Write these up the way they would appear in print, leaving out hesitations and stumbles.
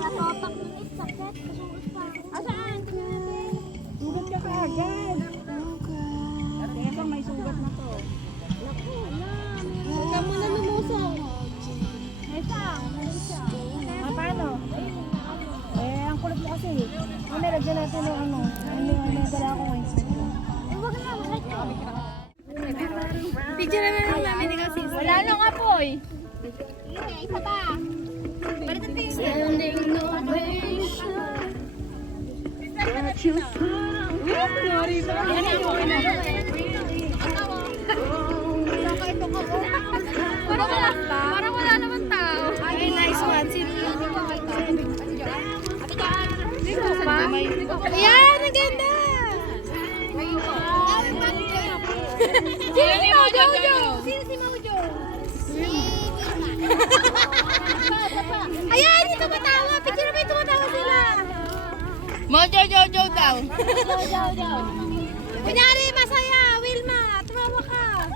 Natopak ng sakit. Masuot pa. Asaan? Sugat ka kaagad. Kaya pang may sugat na to. Naku, alam. Huwag ka muna lumusong. Paano? Ang kulit mo kasi. Nilagyan natin ng ano. May dala ako ngayon. Huwag na, masakit ko. Picture naman namin ni Kasi. Wala nang apoy. Isa pa. Standing ovation. Parang wala naman tao. Ay, nice one. Dito ba? Ayan, ang ganda! Sino si Mojo? Sino si Mojo? Ayan, hindi tumatawa. Picture na may tumatawa sila. Mojo Jojo daw. Kunyari, masaya. Wilma, tumawa ka.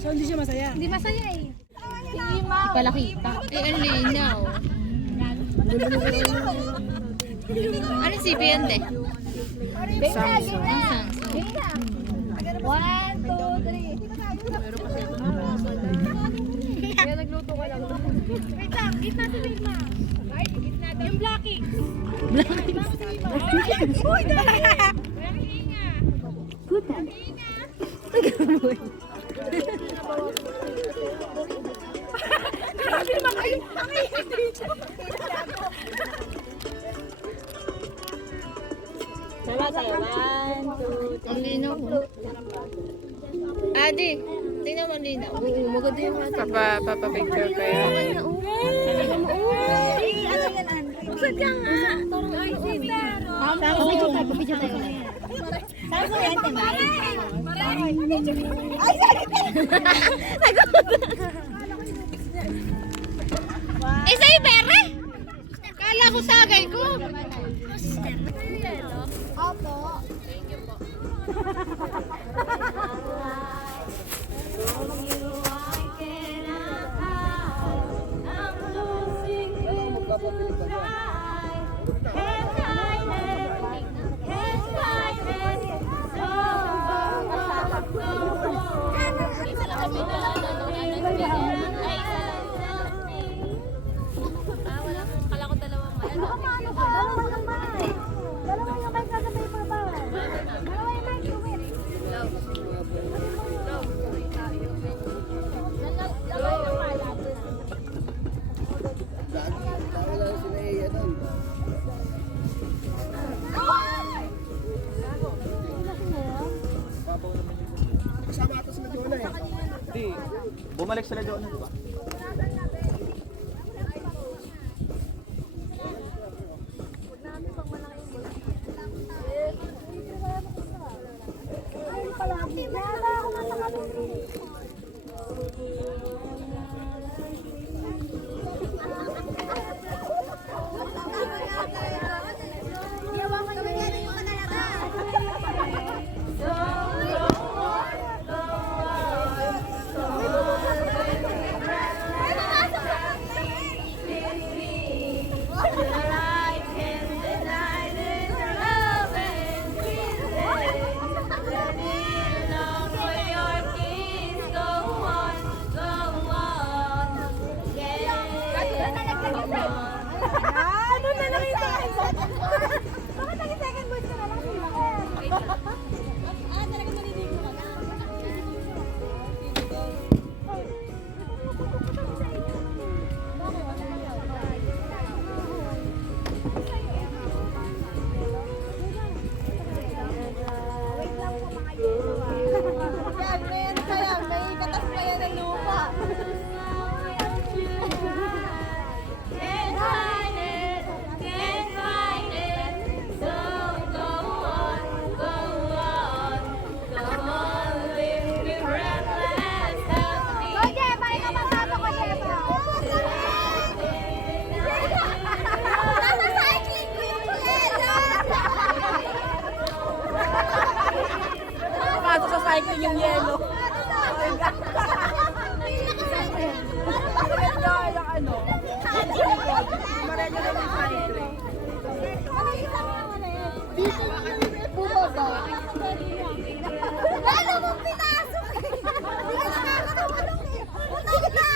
So hindi siya masaya. Hindi masaya eh. Palakita. Eh, ang linaw. Ano si Bente? Samsung. One, two, three. Kaya nagluto ka lang. Wait lang, gitna si Wilma. Ay, gitna daw. Yung Blackie. Blackie. Uy, dahil! Grabe naman kayo. Sama tayo. One, two, Ang linaw ko. Adi, tingnan mo ang linaw. Oo, maganda yung ate. Papapicture kayo. Buksan ka nga. Ay, sister. Papicture tayo. Saan yan, Timay? Ay, sorry. Eh, sa'yo, Bere? Kala ko sagay ko. Opo. Dalawa yung may sasabay pa ba? Dalawa yung may tuwid. Kasama ata sila Jonah eh. Hindi. Bumalik sila Jonah, di ba? Ay, palagi. Nala ako na sa kanila. Ano na lang yung second voice? Bakit naging second voice ka na lang? Talaga naliligo ka na? Wait lang po mga yelo. Yan, may katas pa yan ng lupa. Pasok sa cycling yung yelo. Pila ano? Marelo na may pantry. Dito na kami bumaba. Lalo mong pinasok eh. Hindi ka nakakatulong eh. Utang na.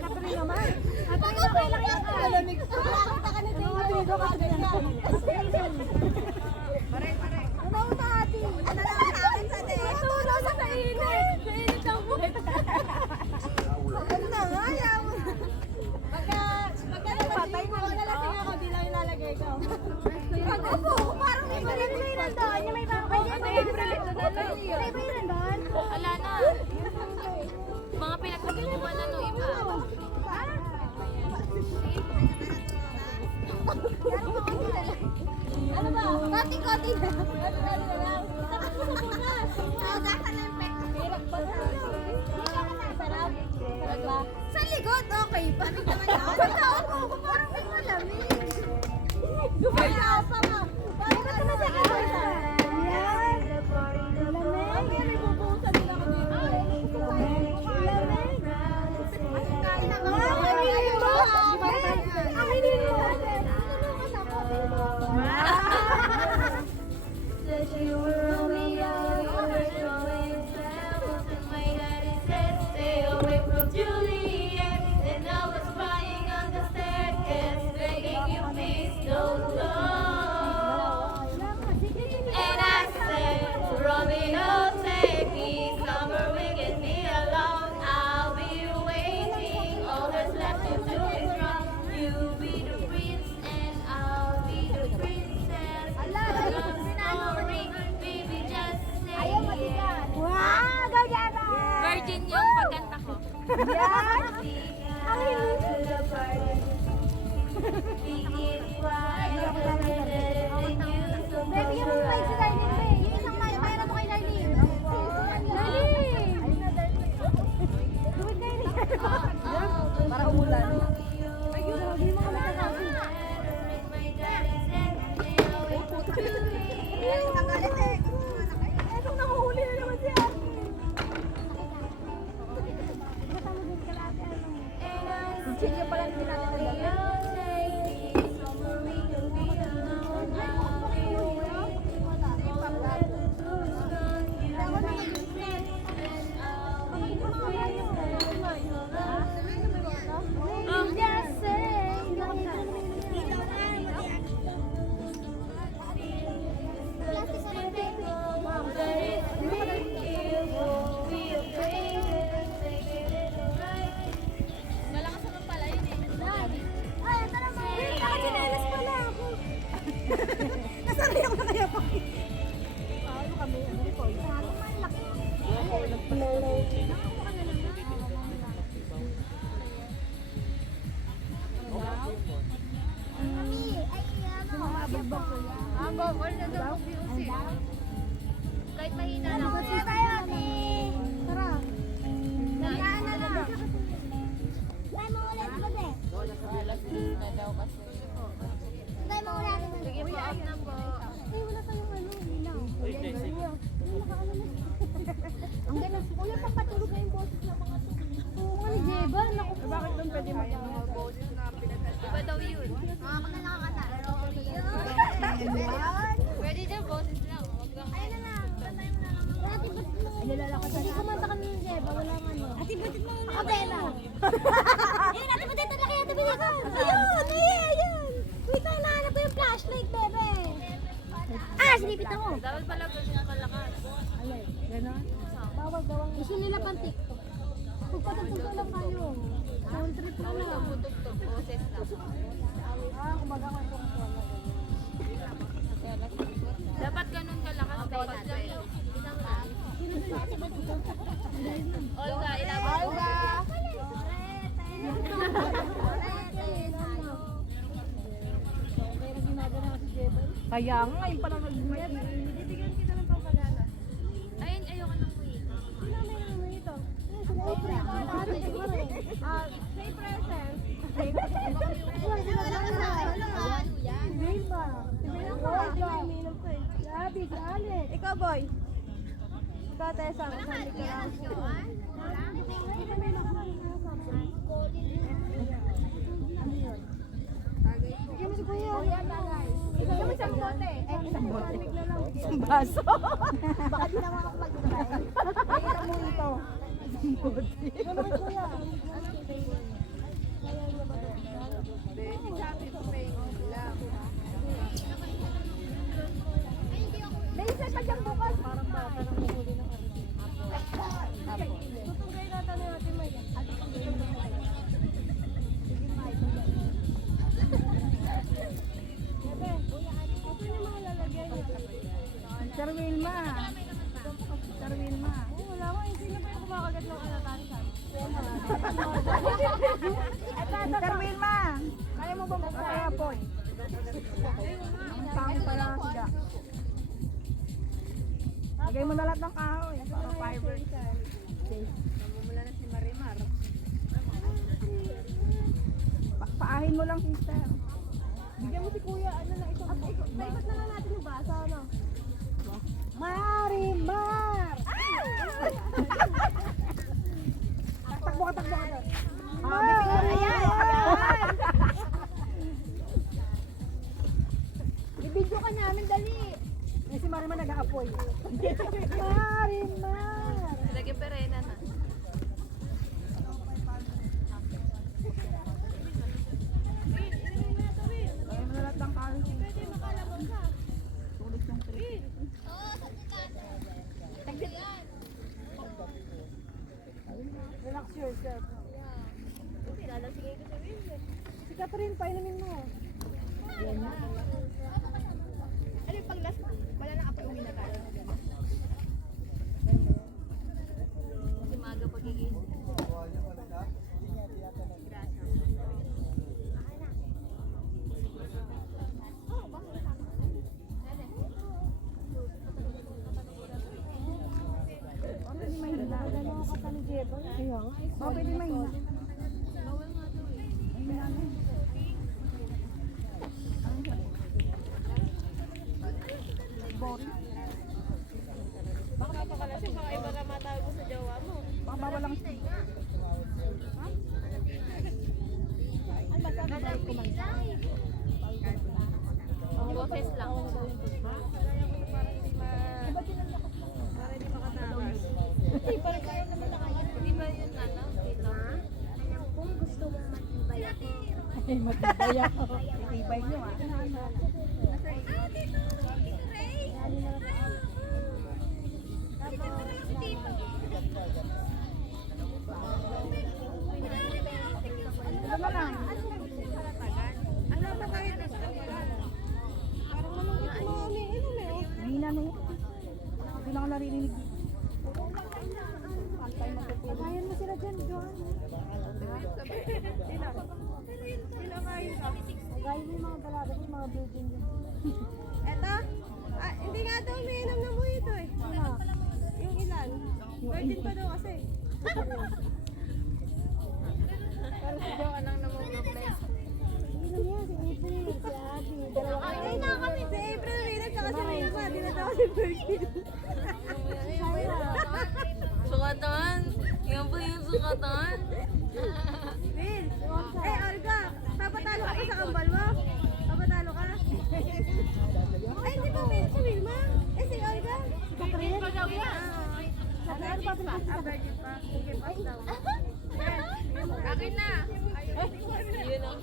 Kapri naman. Okay lang yan. Malamig ka. Nakakita ka na din. Dito ka rin. Ano na ate? Ano na ang akin sa din? Natulog sa kainit. Kainit ang buhay. Ano na nga? Ayaw. Pagka napatay mo, nalasing ako, di lang ilalagay ko. Pag-upo, parang may malamig nandun. Yung may bangko. May ba yun nandun? Wala na. Mga pinagkakuluan na nung iba. Ano ba? Konting-konting na. Ano na lang. Tapos mo sa bukas. Naugasan na yung pek. Hirap ba sa Dito ka na. Sarap. Sarap ba? Sa likod, okay. Panig naman yan. Sa ako, parang may malamig. Kaya pa nga. Bakit ka na sa kanya? Yan. Mamaya may bubuhusan din ako dito. Lamig. Ay, kain na mga. Ay, dito. Tulungan ako. Said you were Romeo, you were going travels, and my daddy said stay away from Juliet. And I was crying on the staircase, begging you please don't go. And I said, Romeo, take me somewhere we can be alone. I'll be waiting. All there's left to do is run. You be the prince and I'll be the princess. Baby, just say yes. Wow, gagana! Virgin yung pagkanta ko. Yan! Ang Baby, yung may si Darlene, be. Yung isang mayroon mo kay Darlene. Darlene! Duwid na yun. Para umulan. Ayun, hindi mo kami kasama. Galing na galit eh. Etong nahuhuli na naman si Ate. Matawagin ka lang ate, ano? Chilya pala hindi natin nagdala. Just say Malakas naman pala yun eh. Ay, tara mo. Nakachinelas pala ako. Nasari ako na kaya pa. Ano kami? Ano ko? Ano man laki. Mami, ay ano? Ang gogol na daw views eh. Kahit mahina lang. Ano tayo, ate? Tara. Nandaan na lang. Tayo mo ulit ba, de? Na daw kasi. Tayo mo ulit. Sige po, off na po. Ay, wala tayong ano, ilaw. Ang ganda. Kuya, papatulog na yung boses ng mga to. Oo nga ni Jeba. Naku po. Bakit doon pwede Iba daw yun. mga nakakata. Pwede daw boses lang. Wag lang. Ayun na lang. Patay mo na lang. Ate, ba't mo? Hindi kumanta ka na ng Jeba. Walang ano. Ate, ba't mo? Akabela. Ayun, ate, ba't ito laki? Ate, ba't ito? Ayun, ayun. Wait, tayo nahanap ko yung flashlight, bebe. Ah, sinipit ako. Dapat pala ganyan kalakas. Bawal gawang Gusto nila pang TikTok. pagpatagpag lang kayo. Soul trip na lang. Tugtog, boses lang. Kumbaga ko ito Dapat ganun kalakas. Boses lang yun. Olga, ilabas. Olga. Kaya nga, yung parang bibigyan kita ng pampagana. Ayun, ayoko nang kuya. Say present. Ikaw, boy. Tessa, kasali ka lang. Bigyan mo si Kuya. Ikaw mo isang bote. Isang bote. Isang baso. Baka di naman ako mag-drive. Ito mo ito. Isang bote. Ano ba Kuya? May isa pa dyan bukas. Parang bata nang mahuli ng ano. Tutugay natin na natin may. Sir Wilma. Sir Wilma. Wala mo, sino pa yung kumakagat ng alatasan? Sir Wilma. Kaya mo ba magkakaya po? Ang pangit pala sila. Lagay mo na lahat ng kahoy. Para fiber. Namumula na si Marimar. Paahin mo lang, sister. Bigyan mo si Kuya, ano na ito. Paikot na lang natin yung basa, ano? Marimar! Takbo ka doon. Ayan! I-video ka namin, dali. Ay, si Marimar nag-aapoy. Marimar! Lagi perena na. Lagay mo na lahat ng kahoy. Pwede makalabang ka. Tulis yung tree. Oo, sa Relax yourself. Hindi, lalasingin ko sa Will. Si Catherine, painumin mo. Yan na. Ano yung pang-last? Wala na apoy, uwi na tayo. Kasi maaga pagigising. Pwede mahina. Gano'n ka pa ni Jebo. Kaya nga. Pwede mahina. Mahina na. Boring. Baka mapakalasing, baka iba na matawag mo sa jowa mo. Baka bawal lang steak. Ang masabi ko man. Boses lang. Hindi, parang kaya naman na kaya. Hindi ba yun ano? Dito? Kung gusto mong matibay ako. Ay, matibay ako. Matibay nyo ah. Ah, dito! Dito, Ray! Si Tito. Ano ba lang? Ano ba kayo na sa parang malungkot na kami. Ano na yun? Mahina na yun. Hindi na ako naririnig. Pagayan mo sila dyan, John. Sino kayo? Pagayan mo yung mga dalaga, yung mga virgin dyan. Eto? Ah, hindi nga daw umiinom ng mojito eh. Ano? Yung ilan? Virgin pa daw kasi. Pero si Jowa nang namumbless. Sino niya? Si April, si Abby, dalawa kayo. Ay, na kami si April Rina at si Rima. Di na daw si Virgin. Sukatan! Yan ba yung sukatan? Will! Eh, Olga! Papatalo ka pa sa kambal mo? Papatalo ka? Ay, hindi pa Will si Wilma? Eh, si Olga? Si Catherine? Ah, Ano pa pinag ah, virgin pa. Sige, pass daw. Akin na! Yun ang...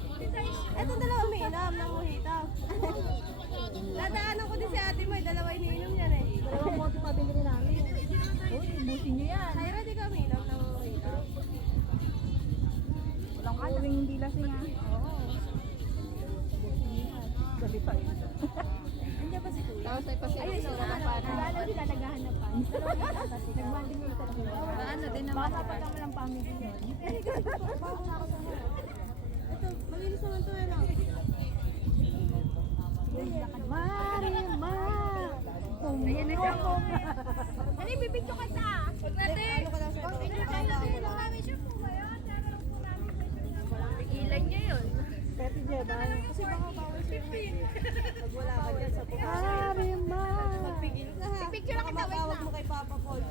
Eto dalawa umiinom ng mojito. Nadaanan ko din si ate mo, dalawa iniinom yan eh. Dalawang moto pa binili namin. Uy, busin nyo yan. Kyra, di ka umiinom ng mojito? Walang uling hindi lasing ha. Oo. Gabi pa yun. Andiyan ba si Kuya? Tapos ay pasipin sa napan. Lalo sila naghahanapan. Nagbanding yung tatlo. Ano din Baka naman dapat naman ang family yun. Ito, malinis naman to eh. Marimar! Ayan na siya. Ano, bibidyo ka sa? Huwag natin. Ano ka daw sa'yo? Picture ka lang. Picture po ba yun? Walang pigilan niya yun. Pwede dyan ba? Kasi baka bawal sa'yo. Pag wala ka dyan sa bukas. Marimar! Pigil ka ha. Picture lang kita. Wait lang. Mo kay Papa Paul.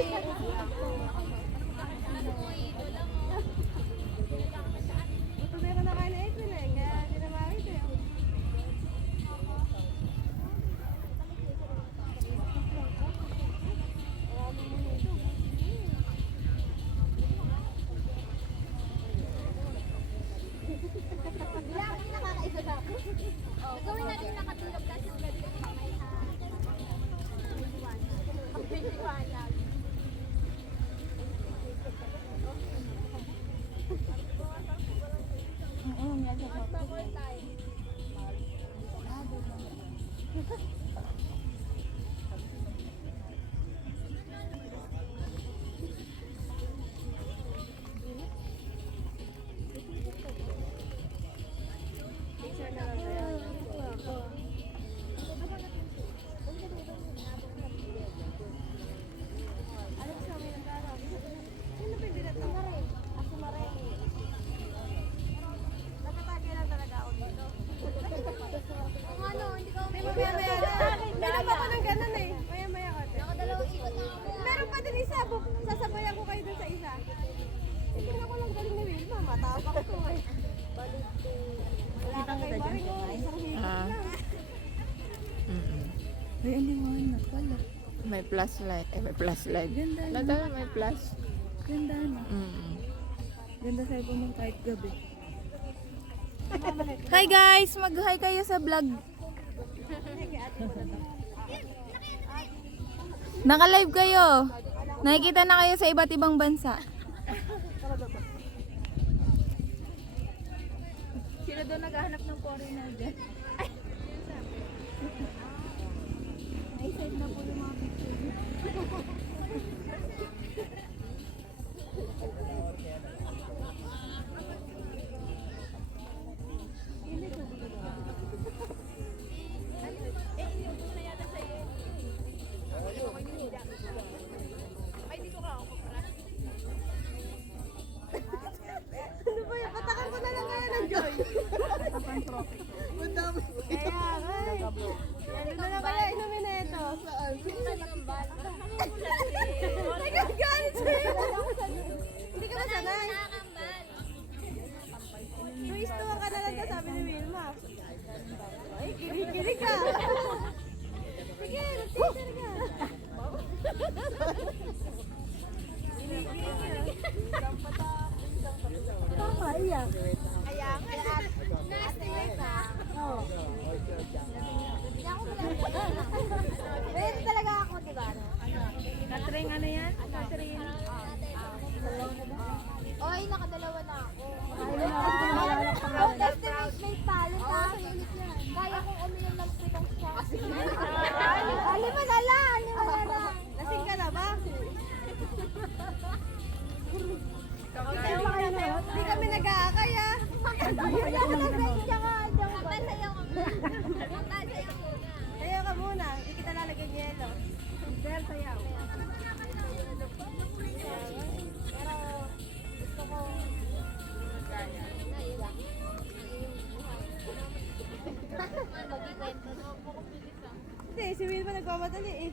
Ito na ko nakain na April eh, kaya hindi na makita eh. Wala akong nakakaisa na ako. Gawin natin yung nakatulog kasi pwede yung mamay ha. Ang piniwanag. Kung ano, hindi ko may Maya-maya na. Meron ako ng ganun eh. Maya-maya ka. Nakadalawang ikot na ako. Meron pa din isa. Sasabayan ko kayo dun sa isa. Tingnan ko lang galing ni Wilma. Matapang ko eh. Wala ka kay Maring oh. Isang higit lang. Ay, ang liwanag pala. May plus light. May plus light. Ganda na. Nadal, may plus. Ganda na. Ganda sa iba mong kahit gabi. Hi guys! Mag-hi kayo sa vlog. Naka-live kayo. Nakikita na kayo sa iba't ibang bansa. Sino doon naghahanap ng foreigner dyan? Ano ba yan? Patakan ko na lang kaya ng Joy. Kaya ay. Ano na lang kaya inumin na ito. Saan? Nagagalit sa'yo. Hindi ka nasanay. Twistuhan ka na lang ka, sabi ni Wilma. Ay, kilig-kilig ka. Sige, mag-teaser ka. Tama, iyak. Kaya nga. Na-estimate na. Oo. Hindi ako malala. Pwede talaga ako, di ba? Katring ano yan? Katring. Oy, nakadalawa na ako. Ay, Don't estimate may palo sa ulit yan. Kaya kong uminom ng sitong siya. Lima na lang, lima na lang. lasing ka na ba? Hindi kami nag-aakay ah. Sayaw ka muna. Hindi kita lalagyan yelo. Del, sayaw. Pero gusto ko magkikwento. Hindi, si Wilma nagmamadali eh.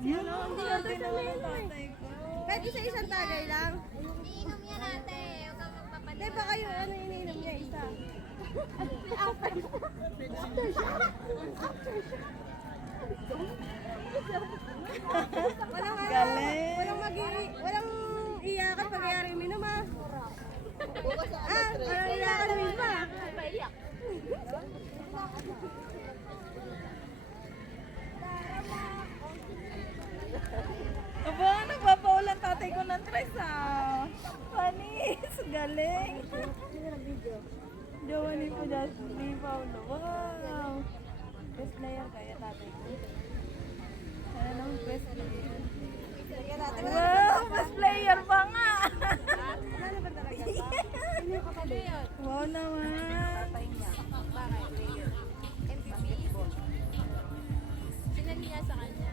Yan o, hindi natin naman ang tatay ko. Kahit isa isang tagay lang. Iinom yan ate. Huwag kang magpapalit. Hindi ba kayo ano iniinom niya isa? Walang ano, Galing. walang iyakan pag ayari minom ah. Walang iyakan na Wilma. Aba, nagpapaulan tatay ko ng tres ah. Panis, galing. Jowa ni po Justin Paulo. Wow. Best player kaya tatay ko. Ano, best player. Sige natin. Wow, best player pa nga. Wala na ba talaga ba? Sino yung katabi? Wow naman. Sinan niya sa kanya.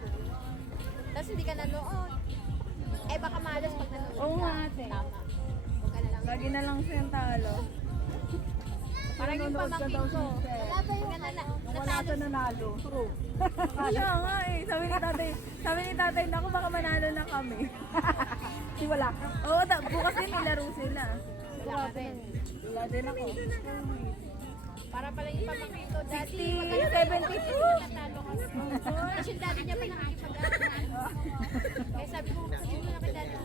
Tapos hindi ka nanood. Eh baka malas pag nanood Oo ka. nga ate. Tama. Huwag ka na lang. Lagi na lang siyang talo. Parang yung pamangkin ko. Wala ba yung Wala siya nanalo. True. Kaya nga eh. Sabi ni tatay, naku baka manalo na kami. Di wala. Oo, bukas din nilaro sila. Wala ka rin. Wala din ako. Para pala yung pamangkin ko, Daddy, 72. natalo kami. Kasi yung daddy niya pa nakikipag-aaral. Kaya sabi ko na kay Daddy.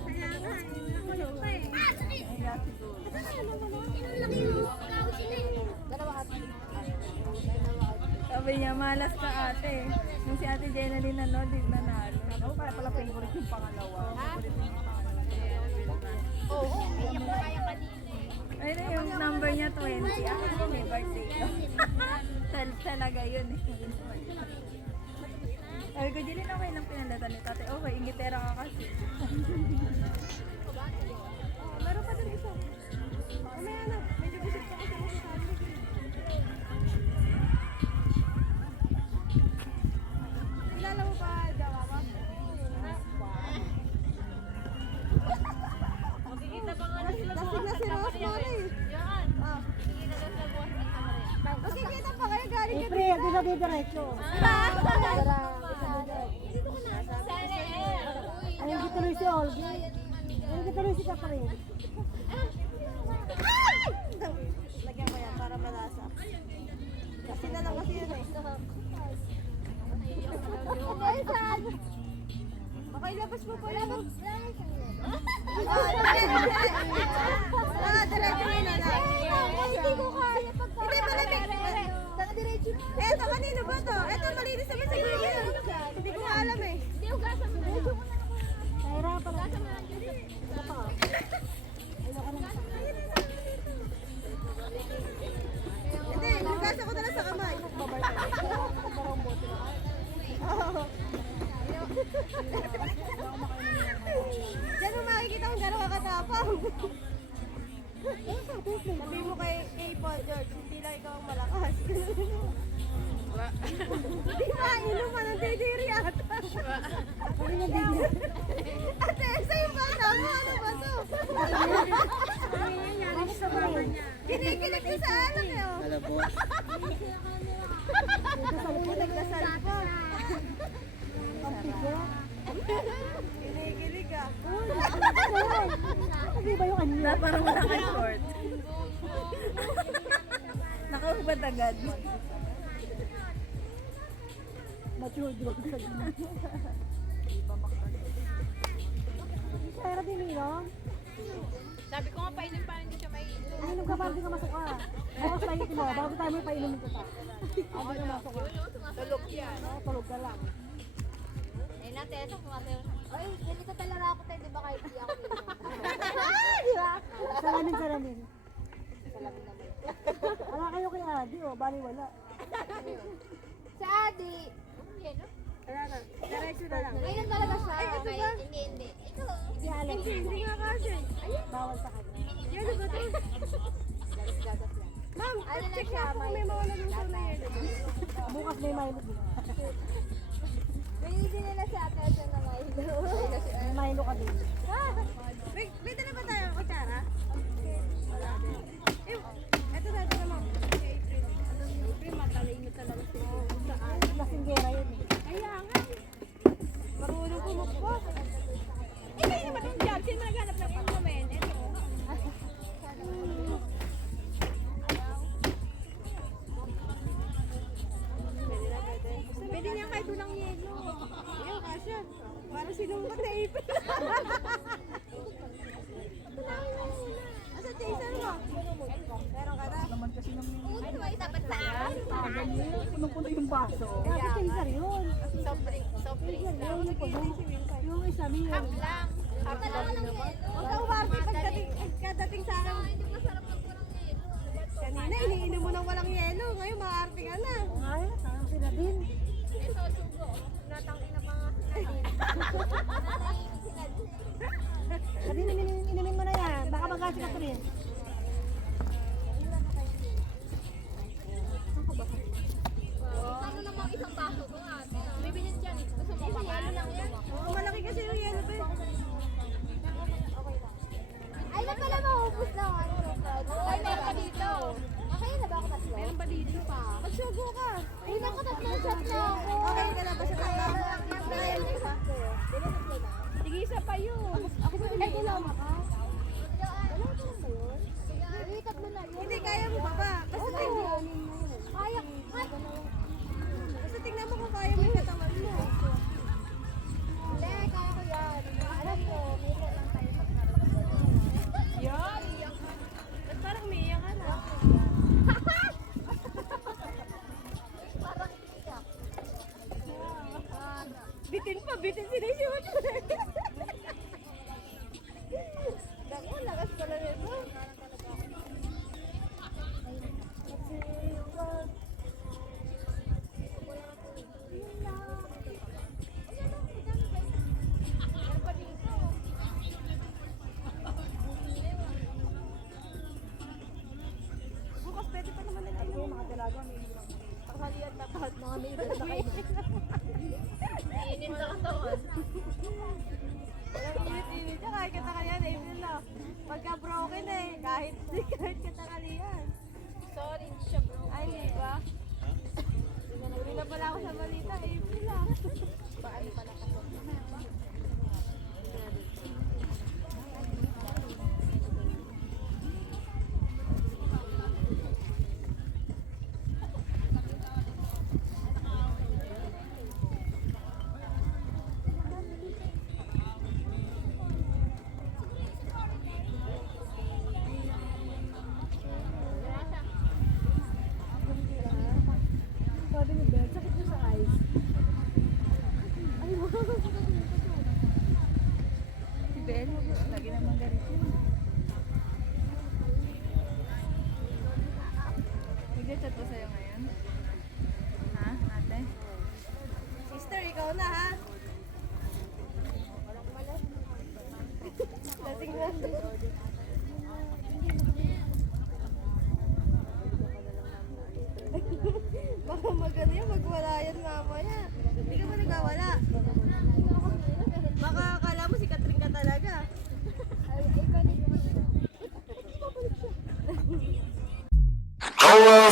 Sabi niya, malas ka ate. Yung si ate Jenaline di nanalo. Ako pala favorite yung pangalawa. Oo, iyak na kaya kanina. Ayun yung number niya 20. Ako din eh, birthday ko. Talaga yun eh. Sabi ko, Jeline, okay lang pinalatan ni tate. Okay, ingitera ka kasi. Meron pa din isa. Mamaya na. Medyo busog pa kasi ako sa sandwich. Kilala mo ba, Jawa ba? Makikita pa nga na sila Lasing na si Rosemary. Yan. Makikita na sila bukas ng kamera. Magkikita pa kayo galing ka Pre, di na diretso. Sana eh. Ayun kituloy si Olgi. Ayun kituloy si Catherine. Lagyan ko yan para malasa. Kasi na lang kasi yun eh. Ay, saan? Okay, labas mo pa lang. Diretso mo na lang. Hindi ko kaya pagka... Hindi, malamig. Sana diretso na. Eto, kanino ba to? Eto, malinis naman sa gilid. Hindi ko nga alam eh. Hindi, ugasan mo na. Diretso mo na. Nahirapan ako. Ugasan mo na. Hindi, hugasan ko na lang sa kamay. Diyan mo makikita kung gano'n kakatapang. Sabi mo kay Paul George, hindi lang ikaw ang malakas. Hindi ba, inom ka ng didiri ata. Ate, sa'yo ba tama? Ano ba to? Kinikilig ko sa anak eh. Oh. Nagdasal pa. Kinikilig ah. Hindi ba yung ano? Na parang walang effort. Nakahubad agad. Mature drug sa gina. Kaya din nilo. Sabi ko nga, painom pa hindi siya maiinom. Inom ka para di ka masuka. Bawas tayo mo. Bago tayo mo painumin ko pa. Ako na masuka. Tulog yan. Tulog ka lang. Eh, natin, ito kung ate. Ay, ganito talaga ako tayo, di ba kahit di ako nito? Di ba? Salamin. Salamin naman. Wala kayo kay Adi, oh. Bali wala. Sa Adi. Yan, no? Wala na. Diretso na lang. Ngayon talaga siya. Ay, ito Okay, ba? hindi. Ito. Di alam. Hindi nga kasi. Bawal sa kanya. Yan ba to? Gagas lang. Ma'am, Ano na check siya, na kung may mawala ng phone na yan. Bukas may Milo din. Binili nila sa ate siya na Milo. May Milo ka din. May dala ba tayo kutsara? Wala din. Eto na, ito na ma'am. Kay April. April, matalino talaga siya. Saan? Lasinggera yun eh. Kaya nga. Marunong kumukbos. Eh, kayo naman yung job. Sino naghanap ng inumin? Ito. Pwede niya kahit walang yelo. Ayaw, kasya. Parang sinungkot na ipin. Asa Jason mo? Meron ka na? Naman kasi ng Ano ba dapat sa akin? punong-puno yung baso. Kaya chaser yun. Soft drink. Yung yung isa niyo. Half lang. Half lang ng yelo. Huwag ka umarte pagdating sa akin. Hindi masarap pag walang yelo. Kanina, iniinom mo ng walang yelo. Ngayon, maarte ka na. Ay, ang sila din. Ito, sugo. Natangin na pa nga. Sabi inumin mo na yan. Baka magkasi ka rin. Ano namang isang baso ko ate? May binit dyan eh. Gusto mo ba? Yelo lang yan. Oo, malaki kasi yung yelo ba yun? Ay, na pala maubos na. Ay, meron pa dito. Okay na ba ako Meron ba dito pa? Magsugo ka. Unang katatlong shot na ako. Okay ka na ba sa tatlo? Sige, isa pa yun. Ako ba hindi lang ka? Wala ka lang ba yun? Hindi, tatlo na yun. Hindi, kaya mo ba ba? Basta tingnan. Kaya. Basta tingnan mo kung kaya mo yung katawan mo. Hindi, kaya ko yan. Alam ko, may lang tayo Yan. Ba't parang umiiyak ka na? Bitin pa, bitin sinisiwat mo. Naku, lakas pala nito. Bukas pwede pa naman nila yung mga dalaga. Tanghalian na lahat mga may edad na kayo. Iinit sa katawan. Walang init-init niya, kahit katakalian, April na. Pagka broken eh, kahit katakalian. Sorry, hindi siya bro. Ay, hindi ba? Hindi na pala ako sa balita, April ah. Paano pala ka? Sabi ni Bel, sakit mo sa eyes. Si Bel, lagi naman ganito. Nag-chat ba sa'yo ngayon? Ha, ate? Sister, ikaw na ha. Lasing na. Baka magano yan, magwala yan mamaya. Hindi ka ba nagwawala? Baka akala mo si Catherine ka talaga. Ay, ikaw na yun. Oh, well,